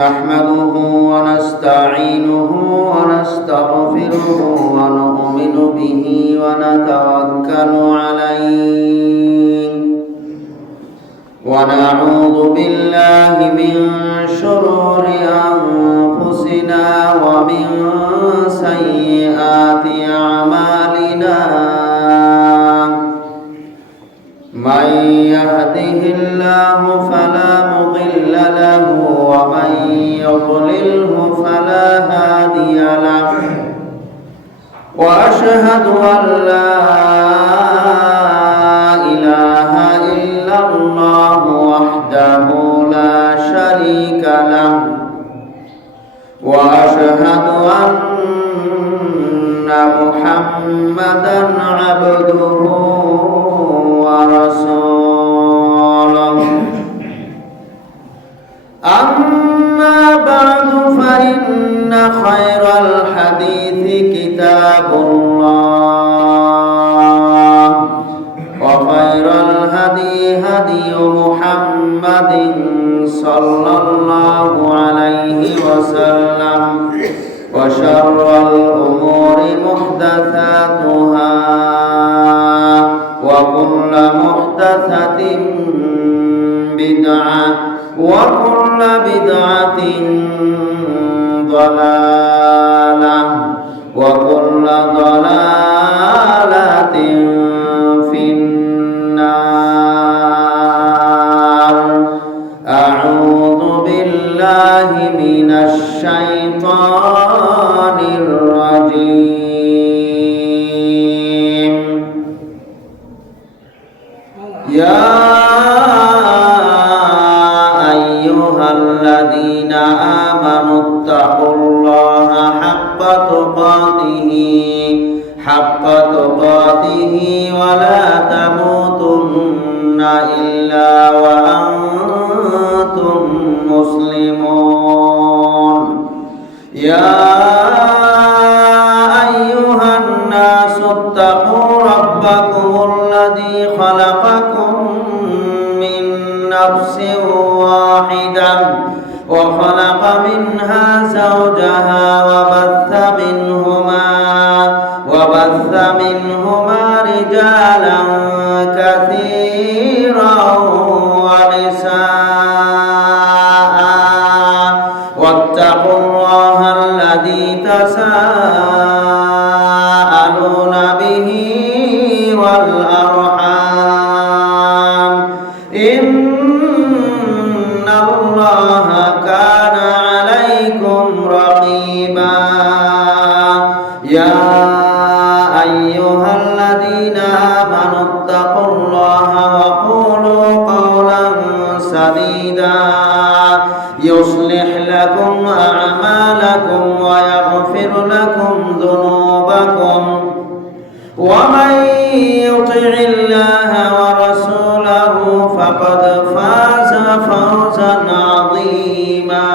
نحمده ونستعينه ونستغفره ونؤمن به ونتوكل عليه ونعوذ بالله من شرور أنفسنا ومن سيئات أعمالنا من يهده الله فلا مضل له ومن يضلله فلا هادي له وأشهد أن لا إله إلا الله وحده لا شريك له وأشهد أن محمدا عبده ورسوله أما بعد فإن خير الحديث كتاب الله وخير الهدي هدي محمد صلى الله عليه وسلم وشر الأمور محدثاتها وكل محدثة بدعة وكل بدعة ضلالة وكل ضلالة في النار. أعوذ بالله من الشيطان الرجيم. يا الذين آمنوا اتقوا الله حق تقاته ولا تموتن إلا وأنتم مسلمون. يا أيها الناس اتقوا ربكم الذي خلقكم من نفس واحدة وخلق منها زوجها وبث منهما رجالا كثيرا ونساء واتقوا الله الذي تساءلون به والأرحام إن الله كان عليكم رقيبا. يا أيها الذين آمنوا اتقوا الله وقولوا قولا سديدا يصلح لكم أعمالكم ويغفر لكم ذنوبكم ومن يطع الله ورسوله فقد فاز فوزا عظيما.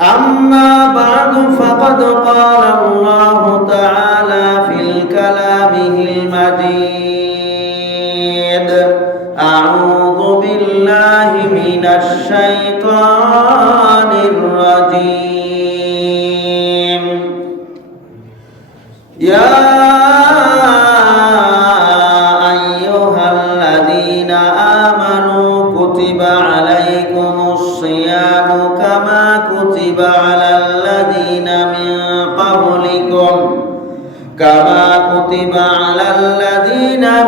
أما بعد فقد قال الله تعالى في كلامه المجيد. أعوذ بالله من الشيطان الرجيم. يا أيها الذين آمنوا كتب عليكم الصيام كما كتب على الذين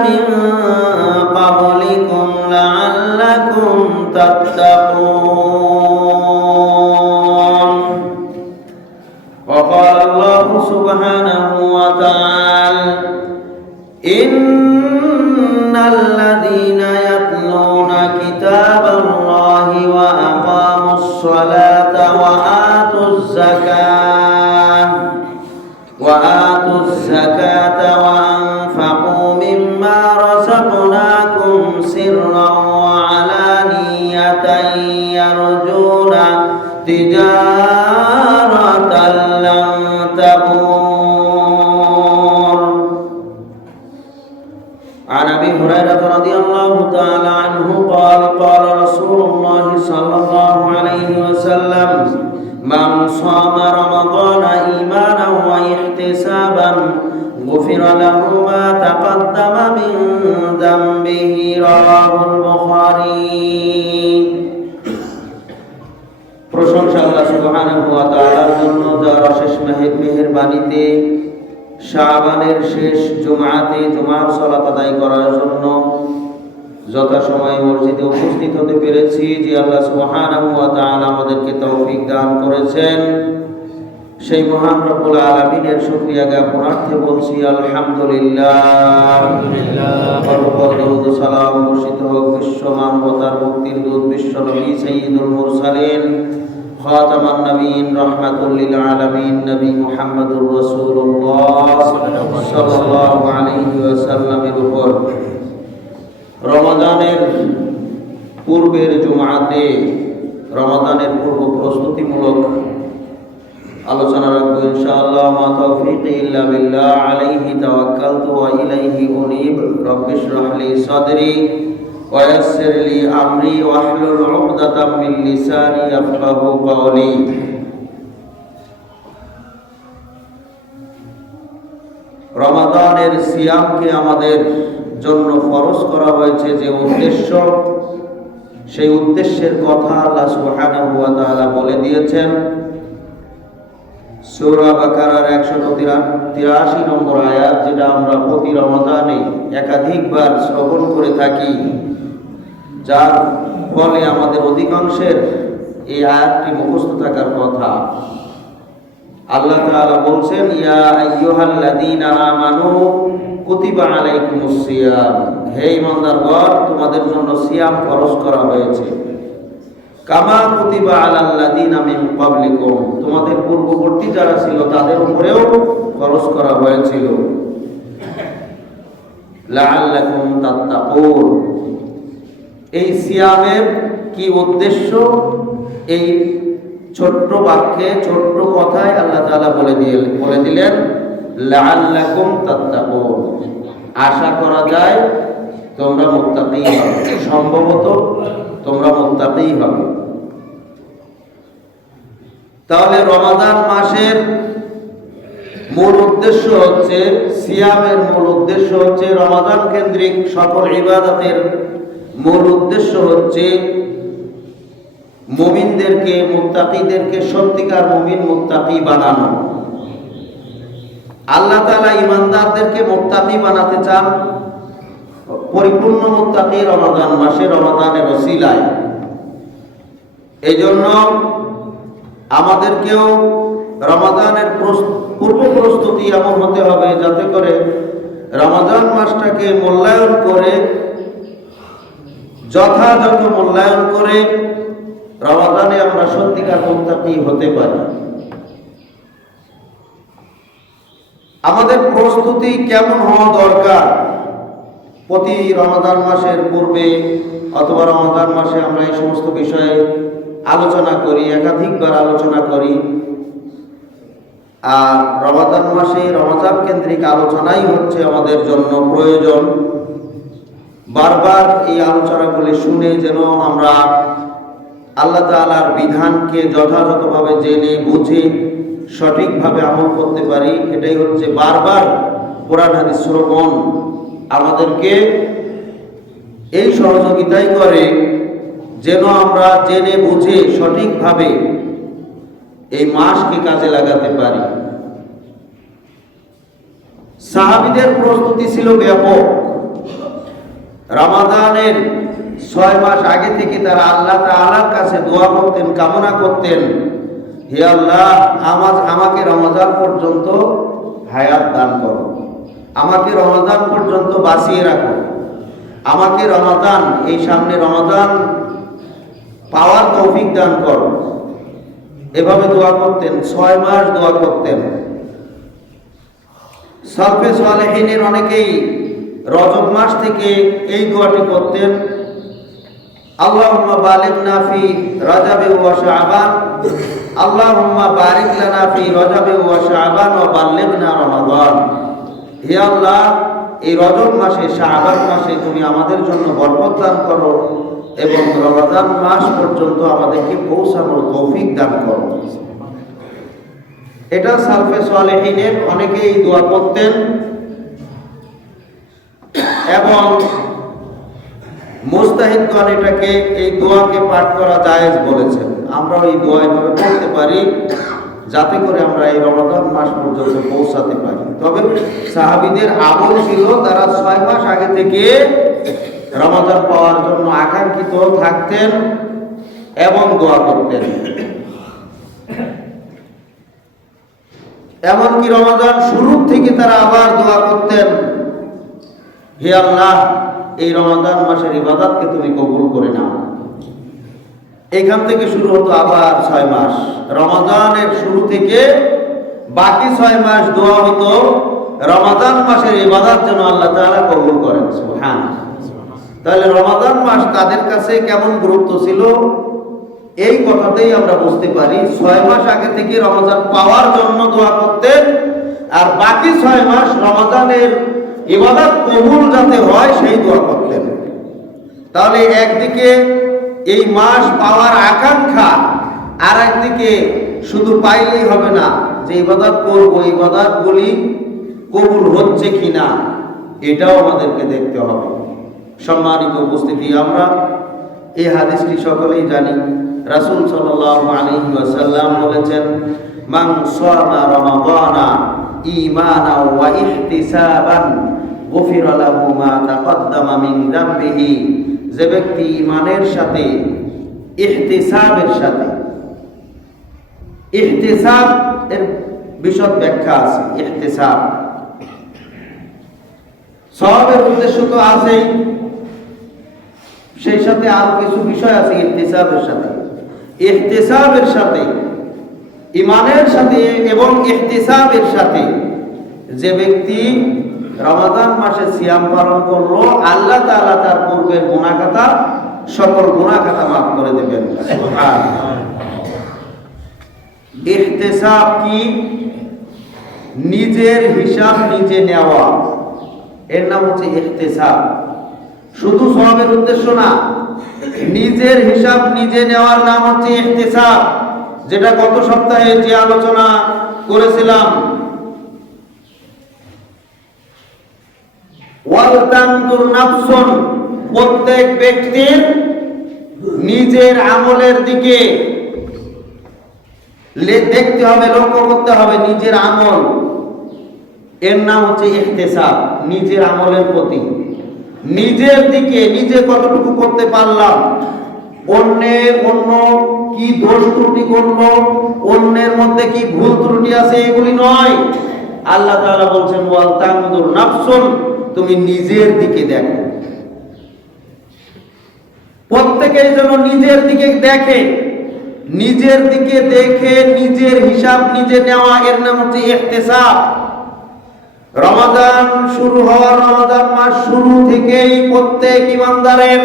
من قبلكم لعلكم تتقون. وقال الله سبحانه وتعالى إن الذين يتلون كتاب الله وأقاموا الصلاة وآتوا الزكاة وأنفقوا مما رزقناكم سرا وعلانية يرجون تجارة لن تبور. عن أبي هريرة رضي الله تعالى عنه قال قال رسول الله صلى الله عليه وسلم من صام رمضان إيمانا واحتسابا غفر له ما تقدم من ذنبه رواه البخاري প্রশংসা আল্লাহ সুবহানাহু ওয়া তাআলার জন্য, যার অশেষ মেহেরবানিতে শাবানের শেষ জুমআতে জুমার সালাত আদায় করার জন্য যথাসময়ে মসজিদে উপস্থিত হতে পেরেছি। যে আল্লাহ সুবহানাহু ওয়া তাআলা আমাদেরকে তৌফিক দান করেছেন, সেই মহান রব্বুল আলামিনের শুকরিয়া জ্ঞাপনার্থে বলছি আলহামদুলিল্লাহ। দরুদ সালাম বর্ষিত হোক বিশ্ব মানবতার মুক্তির দূত বিশ্ব নবী সাইয়্যিদুল মুরসালিন খাতামান নবীন রাহমাতুল লিল আলামিন নবী মুহাম্মদুর রাসূলুল্লাহ সাল্লাল্লাহু আলাইহি ওয়াসাল্লামের উপর। রমাদানের পূর্বের জুমআতে রমাদানের পূর্ব প্রস্তুতিমূলক আলোচনা রাখবো ইনশাআল্লাহ। মা তাওফীকি ইল্লা বিল্লাহ, আলাইহি তাওয়াক্কালতু ওয়া ইলাইহি উনীব। রাব্বিশরাহ লি সাদরি ওয়া ইয়াসসির লি আমরি ওয়াহলুল উকদাতাম মিন লিসানি ইয়াফকাহু কওলি। রমাদানের সিয়ামকে আমাদের জন্য ফরজ করা হয়েছে যে উদ্দেশ্য, সেই উদ্দেশ্যের কথা আল্লাহ সুবহানাহু ওয়া তাআলা বলে দিয়েছেন সূরা বাকারার 183 নম্বর আয়াত, যেটা আমরা প্রতি রমাদানে একাধিকবার শ্রবণ করে থাকি, যার ফলে আমাদের অধিকাংশের এই আয়াতটি মুখস্থ থাকার কথা। আল্লাহ তাআলা বলছেন, ইয়া আইয়ুহাল্লাযীনা আমানু কুতিবা আলাইকুমুস সিয়াম, হে ঈমানদারগণ, তোমাদের জন্য সিয়াম ফরজ করা হয়েছে। কামা কুতিবা আলাল্লাযীনা মিন ক্বাবলিকুম, তোমাদের পূর্ববর্তী যারা ছিল তাদের উপরেও ফরজ করা হয়েছিল। লাআল্লাকুম তাত্তাকুন, এই সিয়ামের কি উদ্দেশ্য? এই ছোট্ট বাক্যে, ছোট্ট কথায় আল্লাহ তাআলা বলে দিলেন লাআল্লাকুম তাত্তাকুন, আশা করা যায় তোমরা মুত্তাকী হবে, সম্ভবত তোমরা মুত্তাকী হবে। তাহলে রমাদান মাসের মূল উদ্দেশ্য হচ্ছে, সিয়ামের মূল উদ্দেশ্য হচ্ছে, রমাদান কেন্দ্রিক সকল ইবাদতের মূল উদ্দেশ্য হচ্ছে মুমিনদেরকে, মুত্তাকীদেরকে সত্যিকার মুমিন মুত্তাকী বানানো। আল্লাহ তাআলা ঈমানদারদেরকে মুত্তাকী বানাতে চান, পরিপূর্ণ মুত্তাকী রমাদান মাসে, রমাদানের ওসিলায়। এই জন্য আমাদেরকেও রমাদানের পূর্ব প্রস্তুতি এমন হতে হবে যাতে করে রমাদান মাসটাকে মূল্যায়ন করে, যথাযথ মূল্যায়ন করে রমাদানে আমরা সত্যিকার মুত্তাকী হতে পারি। আমাদের প্রস্তুতি কেমন হওয়া দরকার? প্রতি রমাদান মাসের পূর্বে অথবা রমাদান মাসে আমরা এই সমস্ত বিষয়ে আলোচনা করি, একাধিকবার আলোচনা করি। আর রমাদান মাসে রমাদান কেন্দ্রিক আলোচনাই হচ্ছে আমাদের জন্য প্রয়োজন। বারবার এই আলোচনাগুলি শুনে যেন আমরা আল্লাহ তাআলার বিধানকে যথাযথভাবে জেনে বুঝে সঠিকভাবে আমল করতে পারি, এটাই হচ্ছে বারবার কোরআন হাদিস শ্রবণ আমাদেরকে এই সহযোগিতাই করে, যেন আমরা জেনে বুঝে সঠিকভাবে এই মাসকে কাজে লাগাতে পারি। সাহাবীদের প্রস্তুতি ছিল ব্যাপক। রমাদানের 6 মাস আগে থেকে তারা আল্লাহ তাআলার কাছে দোয়া করতেন, কামনা করতেন, হে আল্লাহ, আমাকে রমজান পর্যন্ত হায়াত দান করো, আমাকে রমজান পর্যন্ত বাঁচিয়ে রাখো, আমাকে রমাদান, এই সামনে রমাদান পাওয়ার তৌফিক দান করো। এভাবে দোয়া করতেন, 6 মাস দোয়া করতেন। সালফে সালেহিনের অনেকেই রজব মাস থেকে এই দোয়াটি করতেন, আল্লাহুম্মা বালিগনা ফি রজব ওয়া শাবান, আল্লাহুম্মা বারিক লানা ফি রজব ওয়া শাবান ওয়া বাল্লিগনা রমাদান। হে আল্লাহ, এই রজব মাসে, শাবান মাসে তুমি আমাদের জন্য বরকত দান করো এবং রমাদান মাস পর্যন্ত আমাদেরকে পৌঁছানোর তৌফিক দান করো। এটা সালফে সালেহিনের অনেকেই দোয়া করতেন এবং মুস্তাহিদগণ এটাকে, এই দোয়াকে পাঠ করা জায়েজ বলেছেন। আমরাও এই দোয়া এভাবে পড়তে পারি যাতে করে আমরা এই রমাদান মাস পর্যন্ত পৌঁছাতে পারি। তবে সাহাবীদের আমল ছিল তারা 6 মাস আগে থেকে রমাদান পাওয়ার জন্য আকাঙ্ক্ষিত থাকতেন এবং দোয়া করতেন। এমনকি রমাদান শুরু থেকে তারা আবার দোয়া করতেন, হে আল্লাহ, এই রমাদান মাসের ইবাদতকে তুমি কবুল করে নাও। এখান থেকে শুরু হতো আবার 6 মাস। রমাদানের শুরু থেকে বাকি 6 মাস দোয়া হতো রমাদান মাসের ইবাদত যেন আল্লাহ তাআলা কবুল করেন। সুবহানাল্লাহ। তাহলে রমাদান মাস তাদের কাছে কেমন গুরুত্ব ছিল এই কথাতেই আমরা বুঝতে পারি। 6 মাস আগে থেকে রমাদান পাওয়ার জন্য দোয়া করতেন, আর বাকি 6 মাস রমাদানের ইবাদত কবুল যাতে হয় সেই দোয়া করতেন। তাহলে একদিকে এই মাস পাওয়ার আকাঙ্ক্ষা, আর একদিকে শুধু পাইলেই হবে না, যে ইবাদত করবো ইবাদতগুলি কবুল হচ্ছে কিনা এটাও আমাদেরকে দেখতে হবে। সম্মানিত উপস্থিতি, আমরা এই হাদিসটি সকলেই জানি। রাসূল সাল্লাল্লাহু আলাইহি ওয়াসাল্লাম বলেছেন, মান সামা রমাদানা ঈমানাও ওয়া ইহতিসাবান গুফিরা লাহু মা তাকদ্দামা মিন যামবিহি। যে ব্যক্তি ঈমানের সাথে ইহতিসাবের সাথে, ইহতিসাব এর বিশদ ব্যাখ্যা আছে। ইহতিসাব সওয়াবের উদ্দেশ্য তো আছেই, সেই সাথে আরো কিছু বিষয় আছে ইহতিসাবের সাথে। ইহতিসাবের সাথে, ঈমানের সাথে এবং ইহতিসাবের সাথে যে ব্যক্তি রমাদান মাসে সিয়াম পালন করলো, আল্লাহ তাআলা তার পূর্বের গুনাহ খাতা, সকল গুনাহ খাতা মাফ করে দেবেন। সুবহানাল্লাহ। ইহতিসাব কি? নিজের হিসাব নিজে নেওয়া, এর নাম হচ্ছে ইহতিসাব। শুধু সওয়াবের উদ্দেশ্য না, নিজের হিসাব নিজে নেওয়ার নাম হচ্ছে ইহতিসাব, যেটা গত সপ্তাহে যে আলোচনা করেছিলাম। ওয়াল তানদুর নাফসুন, প্রত্যেক ব্যক্তির নিজের আমলের দিকে দেখতে হবে, লক্ষ্য করতে হবে নিজের আমল। এর নাম হচ্ছে ইহতিসাব। নিজের আমলের প্রতি, নিজের দিকে নিজে কতটুকু করতে পারলাম, অন্য কি দোষ ত্রুটি করলো, অন্যের মধ্যে কি ভুল ত্রুটি আছে, এগুলি নয়। আল্লাহ তাআলা বলছেন, ওয়াল তানদুর নাফসুন, তুমি নিজের দিকে দেখো। প্রত্যেকেই যেন নিজের দিকে দেখে, নিজের দিকে দেখে নিজের হিসাব নিজে নেওয়া, এর নাম হচ্ছে ইহতিসাব। রমাদান শুরু হওয়ার, রমাদান মাস শুরু থেকেই প্রত্যেক ইমানদারের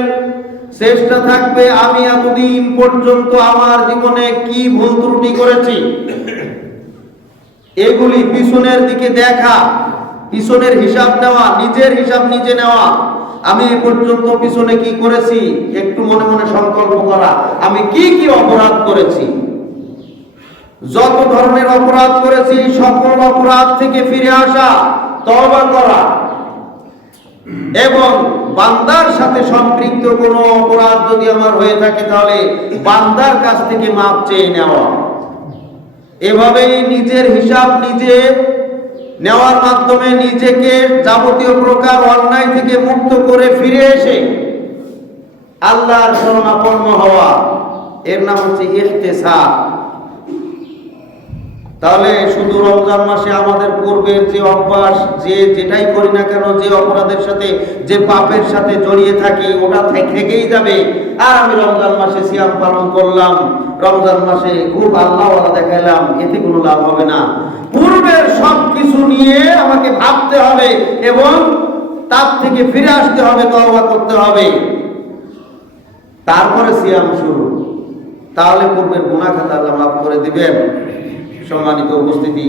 চেষ্টা থাকবে, আমি এতদিন পর্যন্ত আমার জীবনে কি ভুল ত্রুটি করেছি, এগুলি পিছনের দিকে দেখা, পিছনের হিসাব নেওয়া, নিজের হিসাব নিজে নেওয়া। আমি এ পর্যন্ত পিছনে কি করেছি একটু মনে মনে সংকল্প করা, আমি কি কি অপরাধ করেছি, যত ধরনের অপরাধ করেছি সকল অপরাধ থেকে ফিরে আসা, তওবা করা, এবং বান্দার সাথে সম্পৃক্ত কোনো অপরাধ যদি আমার হয়ে থাকে তাহলে বান্দার কাছ থেকে মাপ চেয়ে নেওয়া। এভাবেই নিজের হিসাব নিজে নেওয়ার মাধ্যমে নিজেকে যাবতীয় প্রকার অন্যায় থেকে মুক্ত করে ফিরে এসে আল্লাহর শরণাপন্ন হওয়া, এর নাম হচ্ছে ইহতিসাব। তাহলে শুধু রমজান মাসে আমাদের পূর্বের যে অভ্যাস, যেটাই করি না কেন, যে অপরাধের সাথে, যে পাপের সাথে জড়িয়ে থাকি, ওটা থেকেই যাবে। আর আমি রমজান মাসে সিয়াম পালন করলাম, রমজান মাসে খুব আল্লাহওয়ালা দেখাইলাম, এতে কোনো লাভ হবে না। পূর্বের সব কিছু নিয়ে আমাকে ভাবতে হবে এবং তার থেকে ফিরে আসতে হবে, তওবা করতে হবে, তারপরে সিয়াম শুরু। তাহলে পূর্বের গুনাহ খাতা আল্লাহ মাফ করে দিবেন। সম্মানিত উপস্থিতি,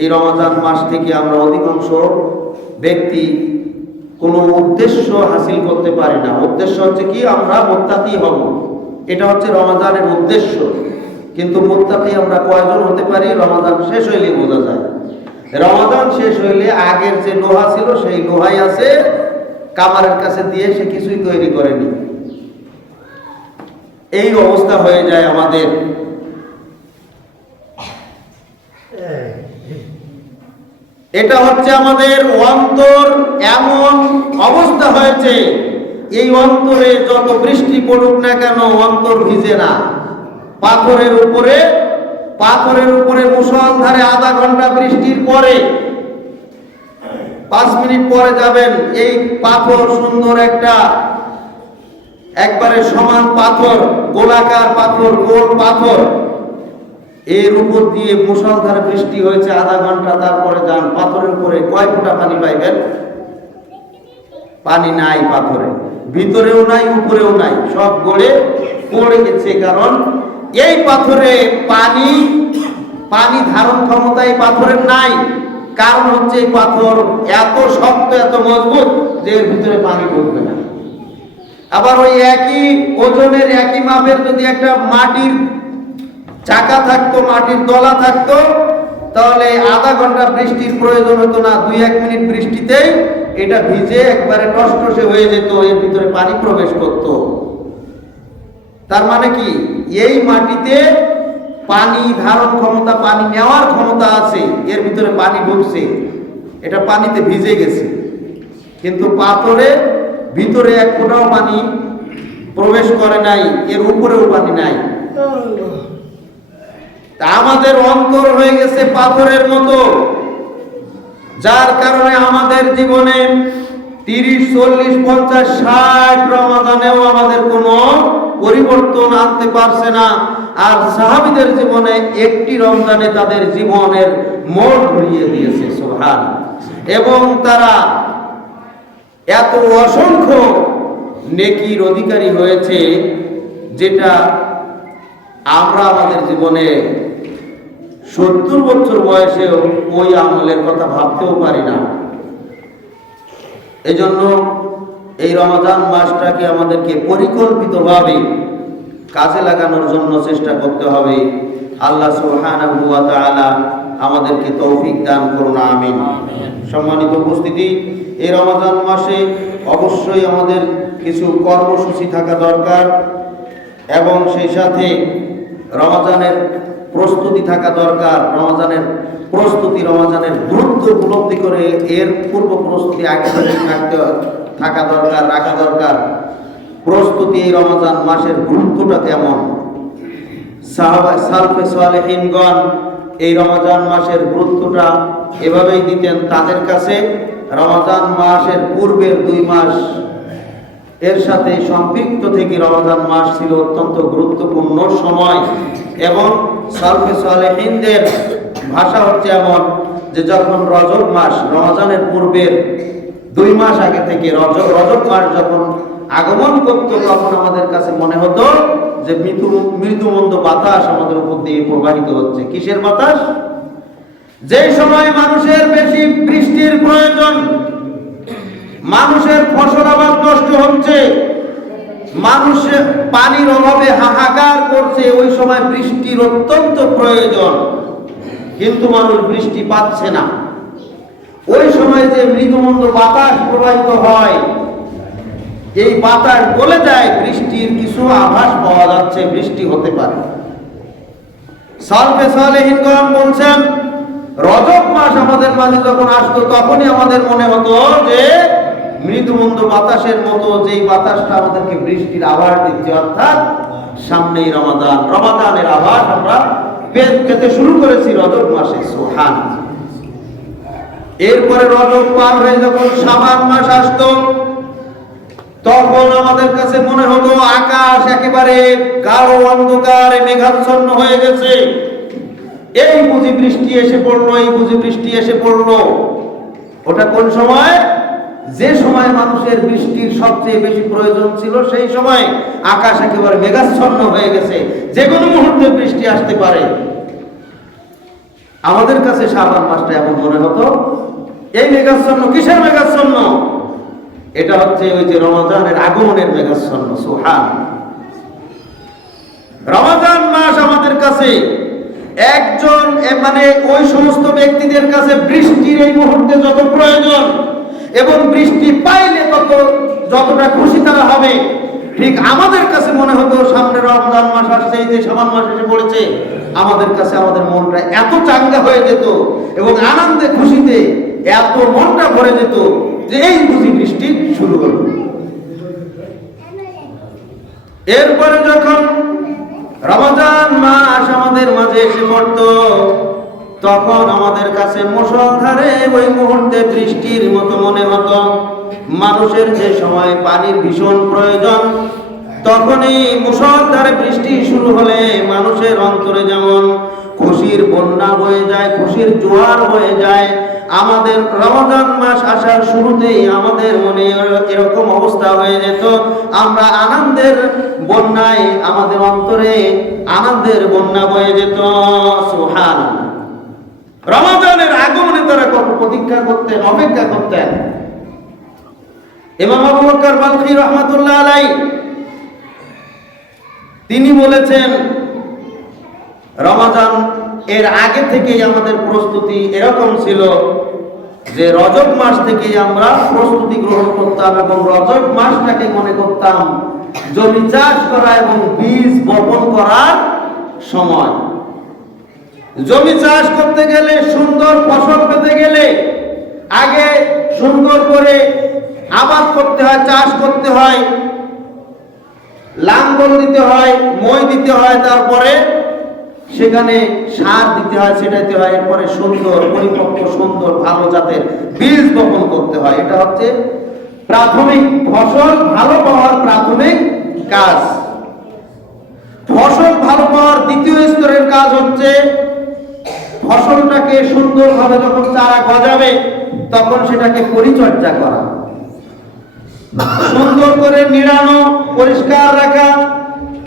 এই রমজান মাস থেকে আমরা অধিকাংশ ব্যক্তি কোনো উদ্দেশ্য হাসিল করতে পারি না। উদ্দেশ্য হচ্ছে কি, আমরা মুত্তাকি হব, এটা হচ্ছে রমাদানের উদ্দেশ্য। কিন্তু মুত্তাকি আমরা কয়জন হতে পারি রমাদান শেষ হইলে বোঝা যায়। রমাদান শেষ হইলে আগের যে লোহা ছিল সেই লোহাই আছে, কামারের কাছে দিয়ে সে কিছুই তৈরি করেনি। এই অবস্থা হয়ে যায় আমাদের। এটা হচ্ছে আমাদের অন্তর, এমন অবস্থা হয়েছে এই অন্তরে যত বৃষ্টি পড়ুক না কেন অন্তর ভিজে না। পাথরের উপরে মুষলধারে আধা ঘন্টা বৃষ্টির পরে 5 মিনিট পরে যাবেন, এই পাথর সুন্দর একবারে সমান পাথর, গোলাকার পাথর, গোল পাথর, এর উপর দিয়ে মুষলধারে বৃষ্টি হয়েছে আধা ঘন্টা। তারপরে যান, পাথরের উপরে কয় ফোঁটা পানি পাইবেন? পানি নাই, পাথরে ভিতরেও নাই উপরেও নাই, সব গড়ে পড়ে গেছে। কারণ এই পাথরে পানি ধারণ ক্ষমতা এই পাথরের নাই। কারণ হচ্ছে এই পাথর এত শক্ত, এত মজবুত যে এর ভিতরে পানি ঢুকবে না। আবার ওই একই ওজনের একই মাপের যদি একটা মাটির চাকা থাকতো, মাটির দলা থাকতো, তাহলে আধা ঘন্টা বৃষ্টির প্রয়োজন হতো না। 2-1 মিনিট বৃষ্টিতেই এটা ভিজে একবারে টসটসে হয়ে যেত, এর ভিতরে পানি প্রবেশ করত। তার মানে কি, এই মাটিতে পানি ধারণ ক্ষমতা, পানি নেওয়ার ক্ষমতা আছে, এর ভিতরে পানি ঢুকছে, এটা পানিতে ভিজে গেছে। কিন্তু পাথরে ভিতরে এক ফোঁটাও পানি প্রবেশ করে নাই, এর উপরেও পানি নাই। আমাদের অন্তর হয়ে গেছে পাথরের মতো, যার কারণে আমাদের জীবনে 30, 40, 50, 60 রমাদানেও আমাদের কোনো পরিবর্তন আনতে পারছে না। আর সাহাবীদের জীবনে একটি রমজানে তাদের জীবনের মোড় ঘুরিয়ে দিয়েছে, সুবহান। এবং তারা এত অসংখ্য নেকির অধিকারী হয়েছে, যেটা আমরা আমাদের জীবনে 70 বছর বয়সেও ওই আমলের কথা ভাবতেও পারি না। এজন্য এই রমাদান মাসটাকে আমাদেরকে পরিকল্পিতভাবে কাজে লাগানোর জন্য চেষ্টা করতে হবে। আল্লাহ সুবহানাহু ওয়া তাআলা আমাদেরকে তৌফিক দান করুন, আমিন। সম্মানিত উপস্থিতি, এই রমাদান মাসে অবশ্যই আমাদের কিছু কর্মসূচি থাকা দরকার এবং সেই সাথে রমাদানের প্রস্তুতি থাকা দরকার। রমাদানের গুরুত্ব উপলব্ধি করে এর পূর্ব প্রস্তুতি আগে থাকা দরকার, রাখা দরকার। প্রস্তুতি এই রমাদান মাসের গুরুত্বটা কেমন? সালফে সালেহিনগণ এই রমাদান মাসের গুরুত্বটা এভাবেই দিতেন। তাদের কাছে রমাদান মাসের পূর্বের 2 মাস এর সাথে সম্পৃক্ত থেকে রমাদান মাস ছিল অত্যন্ত গুরুত্বপূর্ণ সময়। এবং সালফে সালেহিনদের ভাষা হচ্ছে এমন যে যখন রজব মাস, রমাদানের পূর্বের 2 মাস আগে থেকে রজব মাস যখন আগমন করত, তখন আমাদের কাছে মনে হতো যে মৃদুমন্দ বাতাস আমাদের উপর দিয়ে প্রবাহিত হচ্ছে। কিসের বাতাস? যে সময় মানুষের বেশি বৃষ্টির প্রয়োজন, মানুষের ফসল আবাদ নষ্ট হচ্ছে, মানুষের পানির অভাবে হাহাকার করছে, ওই সময় বৃষ্টির অত্যন্ত প্রয়োজন, কিন্তু মানুষ বৃষ্টি পাচ্ছে না। ওই সময় যে মৃদুমন্দ বাতাস প্রবাহিত হয়, এই বাতাস বলে যায় বৃষ্টির কিছু আভাস পাওয়া যাচ্ছে, বৃষ্টি হতে পারে। সালফে সালেহিনগণ বলছেন, রজব মাস আমাদের মাঝে যখন আসতো, তখনই আমাদের মনে হতো যে মৃদুমন্দ বাতাসের মতো যেই বাতাসটা আমাদেরকে বৃষ্টির আভাস দিচ্ছে, অর্থাৎ সামনেই রমাদানের আভাস আমরা পেতে শুরু করেছি রজব মাসে, সুবহান। এরপরে রজব পার হয়ে যখন শাবান মাস আসতো, তখন আমাদের কাছে মনে হতো আকাশ একেবারে গাঢ় অন্ধকারে মেঘাচ্ছন্ন হয়ে গেছে, এই বুঝি বৃষ্টি এসে পড়লো, এই বুঝি বৃষ্টি এসে পড়লো। ওটা কোন সময়? যে সময় মানুষের বৃষ্টির সবচেয়ে বেশি প্রয়োজন ছিল, সেই সময় আকাশ একেবারে মেঘাচ্ছন্ন হয়ে গেছে, যে কোনো মুহূর্তে বৃষ্টি আসতে পারে। আমাদের কাছে শাবান মাসটা এমন মনে হতো। এই মেঘাচ্ছন্ন, কিসের মেঘাচ্ছন্ন? এটা হচ্ছে ওই যে রমজানের আগমনের মেঘাচ্ছন্ন। সুবহানাল্লাহ। রমজান মাস আমাদের কাছে একজন মানে ওই সমস্ত ব্যক্তিদের কাছে বৃষ্টির এই মুহূর্তে যত প্রয়োজন এবং বৃষ্টি পাইলে যতটা খুশি তারা হবে, ঠিক আমাদের কাছে মনে হতো সামনে রমজান মাস আসছে, এই যে শাবান মাস এসে পড়েছে, আমাদের কাছে আমাদের মনটা এত চাঙ্গা হয়ে যেত এবং আনন্দে খুশিতে এত মনটা ভরে যেত যে এই বুঝি বৃষ্টি শুরু হলো। এরপরে যখন রমজান মাস আমাদের মাঝে এসে পড়ত, তখন আমাদের কাছে মুষলধারে ওই মুহূর্তে বৃষ্টির মতো মনে হতো। মানুষের যে সময় পানির ভীষণ প্রয়োজন, তখনই মুষলধারে বৃষ্টি শুরু হলে মানুষের অন্তরে যেমন খুশির বন্যা বয়ে যায়, খুশির জোয়ার হয়ে যায়। আমাদের রমজান মাস আসার শুরুতেই আমাদের মনে এরকম অবস্থা হয়ে যেত, আমরা আনন্দের বন্যায়, আমাদের অন্তরে আনন্দের বন্যা বয়ে যেত। সুবহানাল্লাহ। রমজানের আগমনে তারা কত প্রতীক্ষা করতেন, অপেক্ষা করতেন। ইমাম আবু বকর বালখী রাহমাতুল্লাহ আলাইহি তিনি বলেছেন, রমজান এর আগে থেকেই আমাদের প্রস্তুতি এরকম ছিল যে রজব মাস থেকেই আমরা প্রস্তুতি গ্রহণ করতাম এবং রজব মাসটাকে মনে করতাম জমি চাষ করা এবং বীজ বপন করার সময়। জমি চাষ করতে গেলে, সুন্দর ফসল পেতে গেলে আগে সুন্দর করে আবাদ করতে হয়, চাষ করতে হয়, লাঙ্গল দিতে হয়, মই দিতে হয়, তারপরে সেখানে সার দিতে হয়, ছেটাইতে হয়, এরপরে সুন্দর পরিপক্ক সুন্দর ভালো জাতের বীজ বপন করতে হয়। এটা হচ্ছে প্রাথমিক ফসল ভালো পাওয়ার প্রাথমিক কাজ। ফসল ভালো পাওয়ার দ্বিতীয় স্তরের কাজ হচ্ছে ফসলটাকে সুন্দরভাবে যখন চারা গজাবে তখন সেটাকে পরিচর্যা করা, সুন্দর করে নিড়ানো, পরিষ্কার রাখা,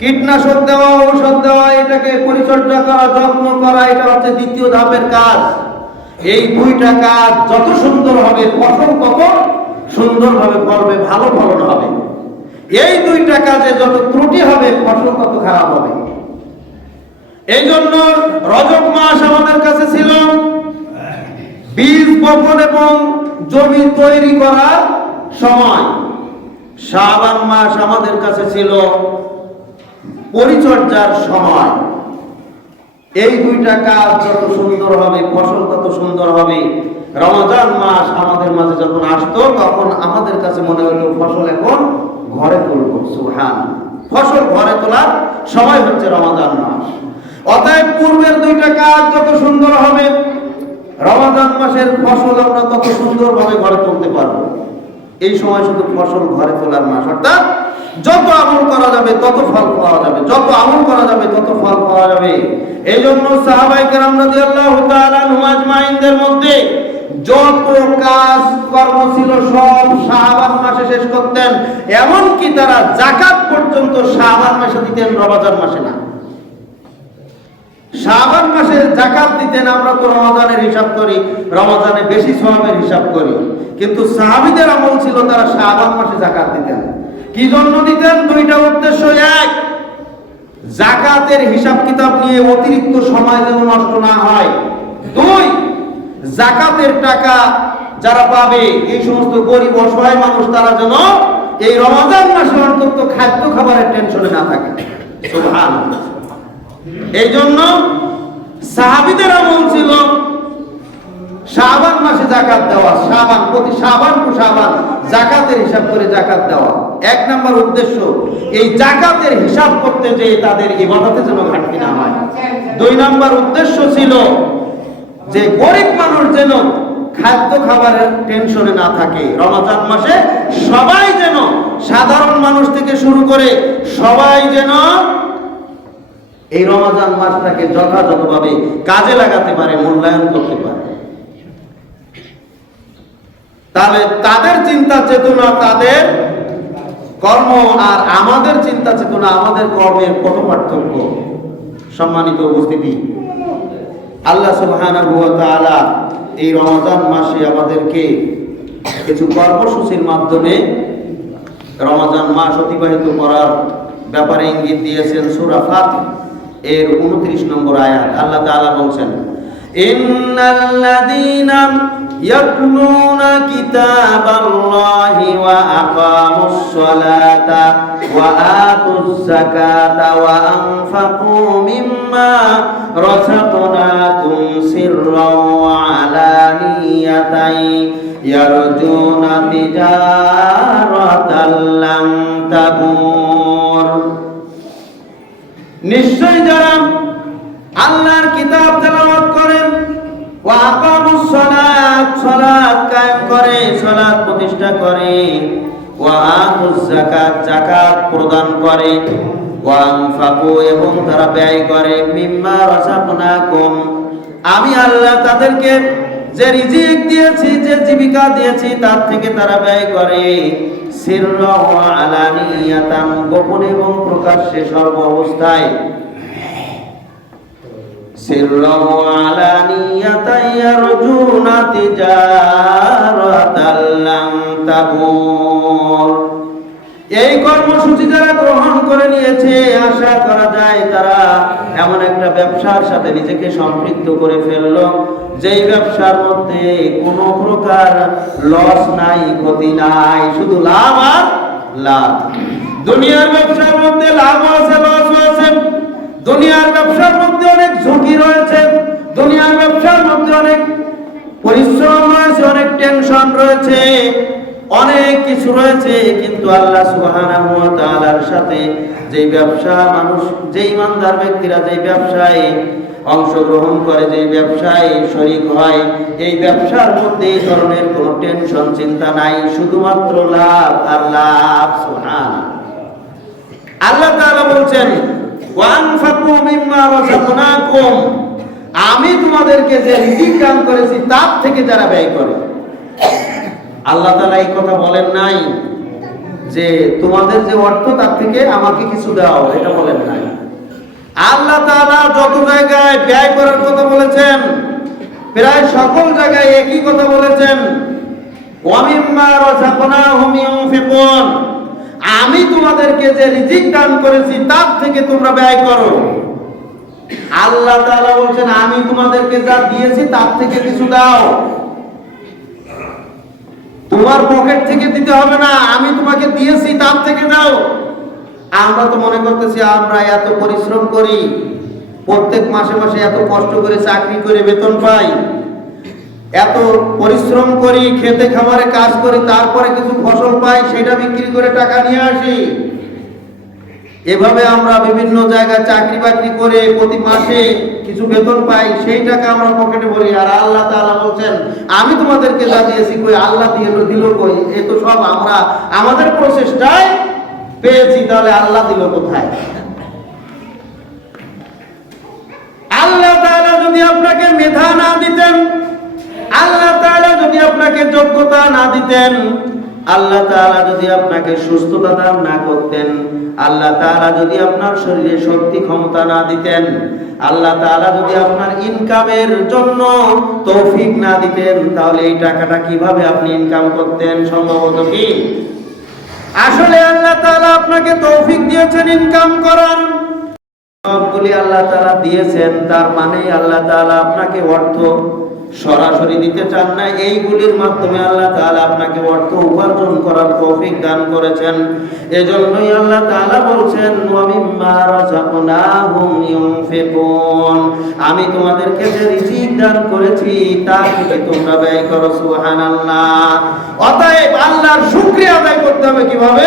কীটনাশক দেওয়া, ঔষধ দেওয়া, এটাকে পরিচর্যা করা, যত্ন করা, এটা হচ্ছে দ্বিতীয় ধাপের কাজ। এই দুইটা কাজ যত সুন্দর হবে ফসল তত সুন্দরভাবে ফলবে, ভালো ফলন হবে। এই দুইটা কাজে যত ত্রুটি হবে ফসল তত খারাপ হবে। এই জন্য রজব মাস আমাদের কাছে ছিল বীজ বপন এবং জমি তৈরি করার সময়। শাবান মাস আমাদের কাছে ছিল পরিচর্যার সময়। এই দুইটা কাজ যত সুন্দর হবে ফসল তত সুন্দর হবে। রমজান মাস আমাদের মাঝে যখন আসতো তখন আমাদের কাছে মনে হতো ফসল এখন ঘরে তুলবো। সুবহানাল্লাহ। ফসল ঘরে তোলার সময় হচ্ছে রমজান মাস। অতএব পূর্বের দুইটা কাজ যত সুন্দর হবে রমজান মাসের ফসল আমরা তত সুন্দরভাবে ঘরে তুলতে পারবো। এই সময় শুধু ফসল ঘরে তোলার মাস, অর্থাৎ যত আমল করা যাবে তত ফল পাওয়া যাবে, যত আমল করা যাবে তত ফল পাওয়া যাবে। এই জন্য সাহাবায়ে কেরাম রাদিয়াল্লাহু তাআলা আনহুম আজমাইনদের মধ্যে যত কাজ কর্ম ছিল সব শাবান মাসে শেষ করতেন। এমনকি তারা যাকাত পর্যন্ত শাবান মাসে দিতেন, রমজান মাসে না। শাবান মাসে যাকাত দিতেন। আমরা তো রমজানের হিসাব করি, রমজানে বেশি সওয়াবের হিসাব করি, কিন্তু সাহাবীদের আমল ছিল তারা শাবান মাসে যাকাত দিতেন। কি জন্য দিতেন? দুইটা উদ্দেশ্য। এক, যাকাতের হিসাব কিতাব নিয়ে অতিরিক্ত সময় যেন নষ্ট না হয়। দুই, যাকাতের টাকা যারা পাবে এই সমস্ত গরিব অসহায় মানুষ তারা যেন এই রমজান মাসে অন্তত খাদ্য খাবারের টেনশনে না থাকে। সুবহানাল্লাহ। এই জন্য সাহাবীদের আমল ছিল শাবান মাসে যাকাত দেওয়া, শাবান প্রতি শাবান টু শাবান যাকাতের হিসাব করে যাকাত দেওয়া। এক নাম্বার উদ্দেশ্য এই যাকাতের হিসাব করতে যে তাদের ইবাদতে যেন ঘাটতি না হয়। দুই নাম্বার উদ্দেশ্য ছিল যে গরিব মানুষ যেন খাদ্য খাবারের টেনশনে না থাকে। রমজান মাসে সবাই যেন, সাধারণ মানুষ থেকে শুরু করে সবাই যেন এই রমজান মাসটাকে যথাযথভাবে কাজে লাগাতে পারে, মূল্যায়ন করতে পারে। তাহলে তাদের চিন্তা চেতনা, তাদের কর্ম আর আমাদের চিন্তা চেতনা, আমাদের কর্মের কত পার্থক্য। সম্মানিত উপস্থিতি, আল্লাহ সুবহানাহু ওয়া তাআলা এই রমজান মাসে আমাদেরকে কিছু কর্মসূচির মাধ্যমে রমজান মাস অতিবাহিত করার ব্যাপারে ইঙ্গিত দিয়েছেন। সূরা ফাতির এর 29 নম্বর আয়াত আল্লাহ তাআলা বলছেন, ইন্নাল্লাযীনা ইয়াতলুনা কিতাবাল্লাহি ওয়া আকামুস সালাতা ওয়া আতুজ যাকাতা ওয়া আনফাকু মিম্মা রাযাকনাকুম সিররাও ওয়া আলানিয়াতান ইয়ারজুনা তিজারাতাল লান তাবুর। নিশ্চয় যারা আল্লাহর কিতাব তেলাওয়াত করেন, ওয়া আকামুস সালাত, সালাত কায়েম করে, সালাত প্রতিষ্ঠা করে, ওয়া আতুজ যাকাত, যাকাত প্রদান করে, ওয়া আনফাকু এবং তারা ব্যয় করে, মিম্মা রাযাকনাকুম, আমি আল্লাহ তাদেরকে যে রিজিক দিয়েছি, যে জীবিকা দিয়েছি তার থেকে তারা ব্যয় করে, সিররা ওয়া আলানিয়াতান, গোপনে এবং প্রকাশ্যে সর্ব অবস্থায়, সিররা ওয়া আলানিয়াতান ইয়ারজুনা তিজারাতাল লান তাবুর। এই কর্মসূচি যারা গ্রহণ করে নিয়েছে, আশা করা যায় তারা এমন একটা ব্যবসার সাথে নিজেকে সম্পৃক্ত করে ফেললো যেই ব্যবসার মধ্যে কোনো প্রকার লস নাই, ক্ষতি নাই, শুধু লাভ আর লাভ। দুনিয়ার ব্যবসার মধ্যে লাভ আছে, লস আছে, দুনিয়ার ব্যবসার মধ্যে অনেক ঝুঁকি রয়েছে, দুনিয়ার ব্যবসার মধ্যে অনেক পরিশ্রম রয়েছে, অনেক টেনশন রয়েছে, অনেক কিছু রয়েছে। কিন্তু আল্লাহ সুবহানাহু ওয়া তাআলার সাথে যেই ব্যবসা মানুষ, যেই ইমানদার ব্যক্তিরা যেই ব্যবসায় অংশগ্রহণ করে, যেই ব্যবসায় শরীক হয়, এই ব্যবসার মধ্যে এই ধরনের কোনো টেনশন চিন্তা নাই, শুধুমাত্র লাভ আর লাভ। সুবহানাল্লাহ। আল্লাহ তাআলা বলছেন, ওয়া আনফাকু মিম্মা রাযাকনাকুম, আমি তোমাদেরকে যে রিজিক দান করেছি তার থেকে যারা ব্যয় করে। আল্লাহ তাআলা এই কথা বলেন নাই যে তোমাদের যে অর্থ তার থেকে আমাকে কিছু দাও, এটা বলেন নাই। আল্লাহ তাআলা যত জায়গায় ব্যয় করার কথা বলেছেন, প্রায় সকল জায়গায় একই কথা বলেছেন, ওয়া মিম্মা রাযাকনাহুম ইউনফিকুন, আমি তোমাদেরকে যে রিজিক দান করেছি তার থেকে তোমরা ব্যয় করো। আল্লাহ তাআলা বলছেন, আমি তোমাদেরকে যা দিয়েছি তার থেকে কিছু দাও, তোমার পকেট থেকে দিতে হবে না, আমি তোমাকে দিয়েছি তার থেকে দাও। আমরা তো মনে করতেছি আমরা এত পরিশ্রম করি, প্রত্যেক মাসে মাসে এত কষ্ট করে চাকরি করে বেতন পাই, এত পরিশ্রম করি, খেতে খামারে কাজ করি, তারপরে কিছু ফসল পাই, সেটা বিক্রি করে টাকা নিয়ে আসি। এভাবে আমরা বিভিন্ন জায়গায় চাকরি বাকরি করে প্রতি মাসে কিছু বেতন পাই, সেই টাকা আমরা পকেটে ভরি। আর আল্লাহ তাআলা বলছেন, আমি তোমাদেরকে যা দিয়েছি, কই আল্লাহ দিল কই? এ তো সব আমরা আমাদের প্রচেষ্টায় পেয়েছি, তাহলে আল্লাহ দিল কোথায়? আল্লাহ তাআলা যদি আপনাকে মেধা না দিতেন, আল্লাহ তাআলা যদি আপনাকে যোগ্যতা না দিতেন, আল্লাহ তাআলা যদি আপনাকে সুস্থতা দান না করতেন, আল্লাহ তাআলা যদি আপনার শরীরে শক্তি ক্ষমতা না দিতেন, আল্লাহ তাআলা যদি আপনার ইনকামের জন্য তৌফিক না দিতেন, তাহলে এই টাকাটা কিভাবে আপনি ইনকাম করতেন? সম্ভবত কি আসলে আল্লাহ তাআলা আপনাকে তৌফিক দিয়েছেন ইনকাম করার, সবগুলি আল্লাহ তাআলা দিয়েছেন, তার মানে আল্লাহ তাআলা আপনাকে অর্থ সরাসরি দিতে চান না, এইগুলির মাধ্যমে আল্লাহ তাআলা আপনাকে অর্থ উপার্জন করার তৌফিক দান করেছেন। এজন্যই আল্লাহ তাআলা বলছেন, ওয়া মিম্মা রাযাকনাহুম ইউনফিকুন, আমি তোমাদেরকে যে রিজিক দান করেছি তার থেকে তোমরা ব্যয় করো। সুবহানাল্লাহ। অতএব আল্লাহর শুকরিয়া আদায় করতে হবে কিভাবে?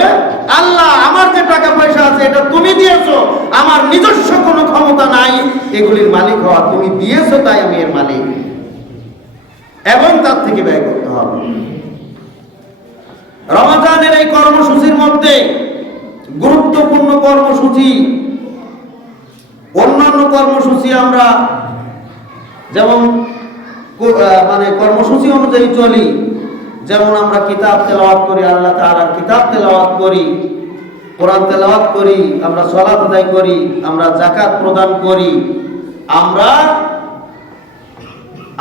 আল্লাহ, আমার যে টাকা পয়সা আছে এটা তুমি দিয়েছো, আমার নিজস্ব কোনো ক্ষমতা নাই এগুলির মালিক হওয়া, তুমি দিয়েছো তাই আমি এর মালিক, এবং তার থেকে ব্যয় করতে হবে। রমজানের এই কর্মসূচির মধ্যে গুরুত্বপূর্ণ কর্মসূচি, অন্যান্য কর্মসূচি আমরা যেমন মানে কর্মসূচি অনুযায়ী চলি, যেমন আমরা কিতাব তেলাওয়াত করি, আল্লাহ তাআলার কিতাব তেলাওয়াত করি, কোরআন তেলাওয়াত করি, আমরা সালাত আদায় করি, আমরা যাকাত প্রদান করি, আমরা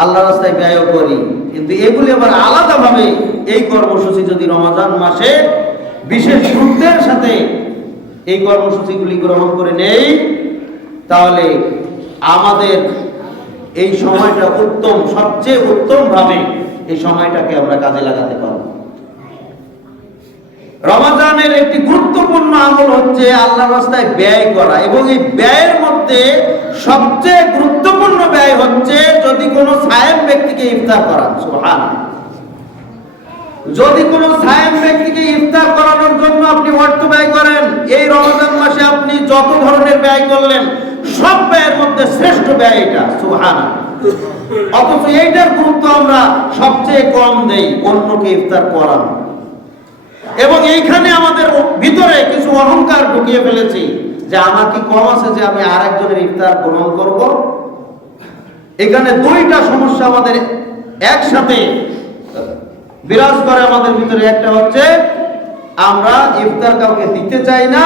আল্লাহর রাস্তায় ব্যয় করি। কিন্তু এগুলি আবার আলাদাভাবে এই কর্মসূচি যদি রমজান মাসে বিশেষ গুরুত্বের সাথে এই কর্মসূচিগুলি গ্রহণ করে নেই, তাহলে আমাদের এই সময়টা উত্তম, সবচেয়ে উত্তম ভাবে এই সময়টাকে আমরা কাজে লাগাতে পারব। রমজানের একটি গুরুত্বপূর্ণ আমল হচ্ছে আল্লাহর রাস্তায় ব্যয় করা, এবং এই ব্যয়ের মধ্যে সবচেয়ে গুরুত্বপূর্ণ ব্যয় হচ্ছে যদি কোনো সায়েম ব্যক্তিকে ইফতার করান। সুবহানাল্লাহ। যদি কোনো সায়েম ব্যক্তিকে ইফতার করানোর জন্য আপনি অর্থ ব্যয় করেন, এই রমজান মাসে আপনি যত ধরনের ব্যয় করলেন সব ব্যয়ের মধ্যে শ্রেষ্ঠ ব্যয় এটা। সুবহানাল্লাহ। অথচ এইটার গুরুত্ব আমরা সবচেয়ে কম দেই, অন্যকে ইফতার করানো। এবং এইখানে আমাদের ভিতরে কিছু অহংকার ঢুকিয়ে ফেলেছি যে আমার কি কম আছে যে আমি আরেকজনের ইফতার গ্রহণ করব। এখানে দুইটা সমস্যা আমাদের একসাথে বিরাজ করে আমাদের ভিতরে। একটা হচ্ছে আমরা ইফতার কাউকে দিতে চাই না,